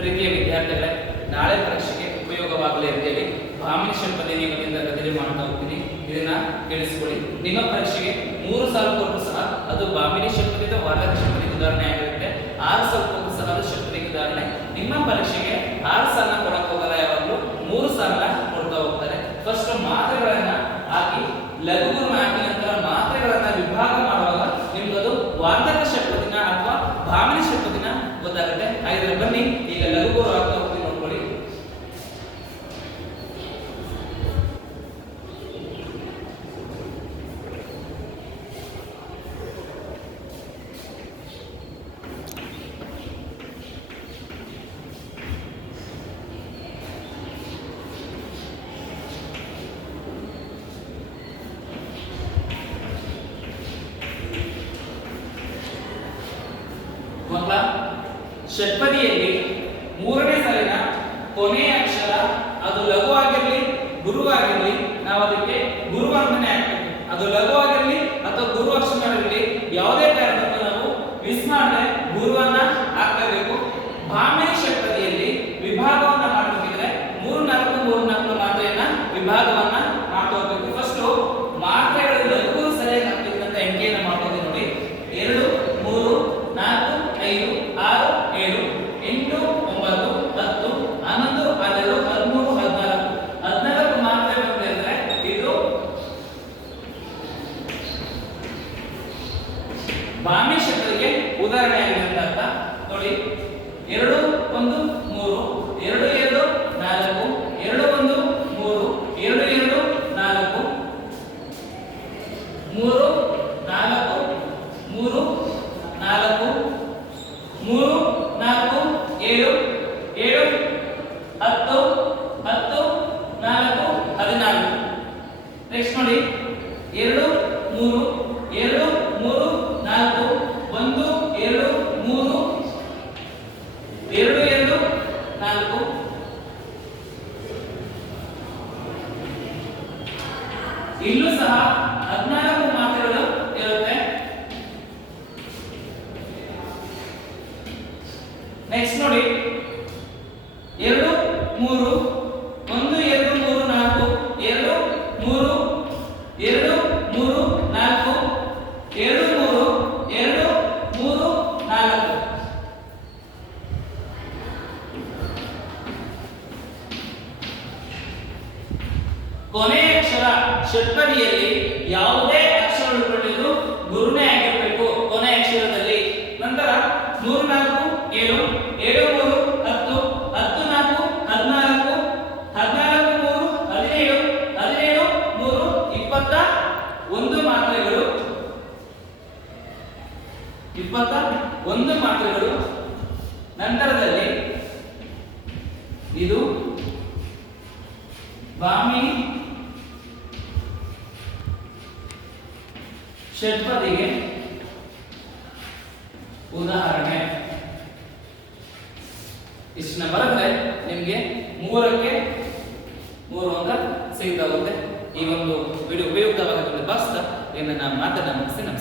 ಪ್ರೀತಿಯ ವಿದ್ಯಾರ್ಥಿಗಳೇ, ನಾಳೆ ಪರೀಕ್ಷೆಗೆ ಉಪಯೋಗವಾಗಲಿ ಅಂತೇಳಿ ಭಾಮಿನಿ ಷಟ್ಪದಿ ನಿಯಮದಿಂದ ಕದಿರಿ ಮಾಡ್ತಾ ಹೋಗ್ತೀನಿ. ಇದನ್ನ ಕೇಳಿಸ್ಕೊಳ್ಳಿ. ನಿಮ್ಮ ಪರೀಕ್ಷೆಗೆ ಮೂರು ಸಾಲು ಕೊಟ್ಟರು ಸಹ ಅದು ಭಾಮಿನಿ ಷಟ್ಪದಿದ ವಾರ್ಧಕ ಷಟ್ಪದಿ ಉದಾಹರಣೆ ಆಗಿರುತ್ತೆ. ಆರು ಸಾಲು ಕೊಟ್ಟರು ಸಹ ಅದು ಉದಾಹರಣೆ. ನಿಮ್ಮ ಪರೀಕ್ಷೆಗೆ ಆರು ಸಾಲ ಕೊಡಕ್ಕೆ ಹೋಗಲ್ಲ, ಯಾವಾಗಲೂ ಮೂರು ಸಾಲ ಕೊಡ್ತಾ ಹೋಗ್ತಾರೆ. ಫಸ್ಟ್ ಮಾತ್ರೆಗಳನ್ನ ಹಾಕಿ ಲಘು ಹಾಕಿ ನಂತರ ಮಾತ್ರೆಗಳನ್ನ ವಿಭಾಗ ಮಾಡುವಾಗ ನಿಮ್ಗದು ವಾರ್ಧಕ ಶಕ್ತಿನ ಅಥವಾ ಭಾಮಿನಿ ಷಟ್ಪದಿನ ಷಟ್ಪದಿಯಲ್ಲಿ ಮೂರನೇ ಸಾಲಿನ ಕೊನೆಯ ಅಕ್ಷರ, ಅದು ಲಘು ಗುರುವಾಗಿರಲಿ, ನಾವು ಅದಕ್ಕೆ ಗುರು ಅಂತಾನೆ ಹಾಕ್ಬೇಕು ಅದು ಲಘು ಆಗಿರ್ಲಿ ಅಥವಾ ಗುರು ಅಕ್ಷರ ಆಗಿರ್ಲಿ ಯಾವುದೇ ಕಾರಣಕ್ಕೂ ನಾವು ಮಿಸ್ ಮಾಡದೆ ಗುರುವನ್ನ ಹಾಕಬೇಕು ಭಾಮಿನಿ ಷಟ್ಪದಿಯಲ್ಲಿ ವಿಭಾಗವನ್ನ ಮಾಡಬೇಕಿದ್ರೆ ಮೂರು ನಾಲ್ಕು ಮೂರು ನಾಲ್ಕು ಮಾತ್ರೆಯನ್ನ ವಿಭಾಗವನ್ನ ಮಾಡ್ತಾ ಹೋಗ್ಬೇಕು ಫಸ್ಟ್ ಮಾತ್ರೆಗಳು ಲಘು ಸರಿಯಾಗಿ ಹಾಕ್ಬೇಕಂತ ಎಣಿಕೆಯನ್ನ ಮಾಡ್ಬೋದು ನೋಡಿ ಎರಡು ಮೂರು ನಾಲ್ಕು ಐದು ಆರು ಏಳು ಎಂಟು ಒಂಬತ್ತು ಹತ್ತು ಹನ್ನೊಂದು ಹನ್ನೆರಡು ಹದಿಮೂರು ಹದಿನಾಲ್ಕು ಹದಿನಾಲ್ಕು ಮಾತ್ರೆ ಬಂದಿದ್ರೆ ಇದು ಬಾಮಿ ಶಬ್ದಕ್ಕೆ ಉದಾಹರಣೆ ಆಗಿದೆ ಅಂತ ನೋಡಿ. ಎರಡು, ಒಂದು, ಮೂರು. ಎರಡು ಎರಡು, ನಾಲ್ಕು. ಎರಡು, ಒಂದು, ಮೂರು. ಎರಡು ಎರಡು, ನಾಲ್ಕು. ಮೂರು ನಾಲ್ಕು. ಮೂರು ನಾಲ್ಕು. ಮೂರು, ನಾಲ್ಕು. ಏಳು. ಏಳು, ಹತ್ತು. ಹತ್ತು, ನಾಲ್ಕು, ಹದಿನಾಲ್ಕು. ನೆಕ್ಸ್ಟ್ ನೋಡಿ. ಎರಡು, ಮೂರು ಎರಡು ಮೂರು ನಾಲ್ಕು ಒಂದು ಎರಡು ಮೂರು ಎರಡು ಎರಡು ನಾಲ್ಕು ಇಲ್ಲೂ ಸಹ ಹದಿನಾಲ್ಕು ಮಾತ್ರೆಗಳು ಇರುತ್ತೆ. ನೆಕ್ಸ್ಟ್ ನೋಡಿ. ಎರಡು ಮೂರು ಒಂದು ಎರಡು ಮೂರು ನಾಲ್ಕು ಎರಡು ಮೂರು ಎರಡು ಮೂರು ನಾಲ್ಕು ಎರಡು ಮೂರು ಎರಡು ಮೂರು ನಾಲ್ಕು ಕೊನೆಯ ಅಕ್ಷರ ಷಟ್ಪದಿಯಲ್ಲಿ ಯಾವುದೇ ಅಕ್ಷರ ಉಳ್ಕೊಂಡಿದ್ದು ಗುರುನೇ ಆಗಿರಬೇಕು. ಕೊನೆಯ ಅಕ್ಷರದಲ್ಲಿ. ನಂತರ ಮೂರು ನಾಲ್ಕು ಏಳು ಏಳು, ಮೂರು, ಹತ್ತು ಹತ್ತು ನಾಲ್ಕು, ಹದಿನಾಲ್ಕು ಹದಿನಾಲ್ಕು, ಮೂರು, ಹದಿನೇಳು ಹದಿನೇಳು, ಮೂರು, ಇಪ್ಪತ್ತ ಒಂದು ಮಾತ್ರೆಗಳು. ಇಪ್ಪತ್ತ ಒಂದು ಮಾತ್ರೆಗಳು. ನಂತರದಲ್ಲಿ ಇದು ಬಾಮಿನಿ ಷಟ್ಪದಿಗೆ ಉದಾಹರಣೆ. ಇಷ್ಟನ್ನ ಬರೆದ್ರೆ ನಿಮಗೆ ಮೂರಕ್ಕೆ ಮೂರು ಅಂಕ ಸಿಗ್ತಾ ಹೋಗುತ್ತೆ. ಈ ಒಂದು ವಿಡಿಯೋ ಉಪಯುಕ್ತವಾಗುತ್ತೆ. ಭಾವಿಸ್ತಾ ಏನನ್ನ ನಾನು ಮಾತನ್ನ ಮುಗಿಸಿ ನಮಸ್ಕಾರ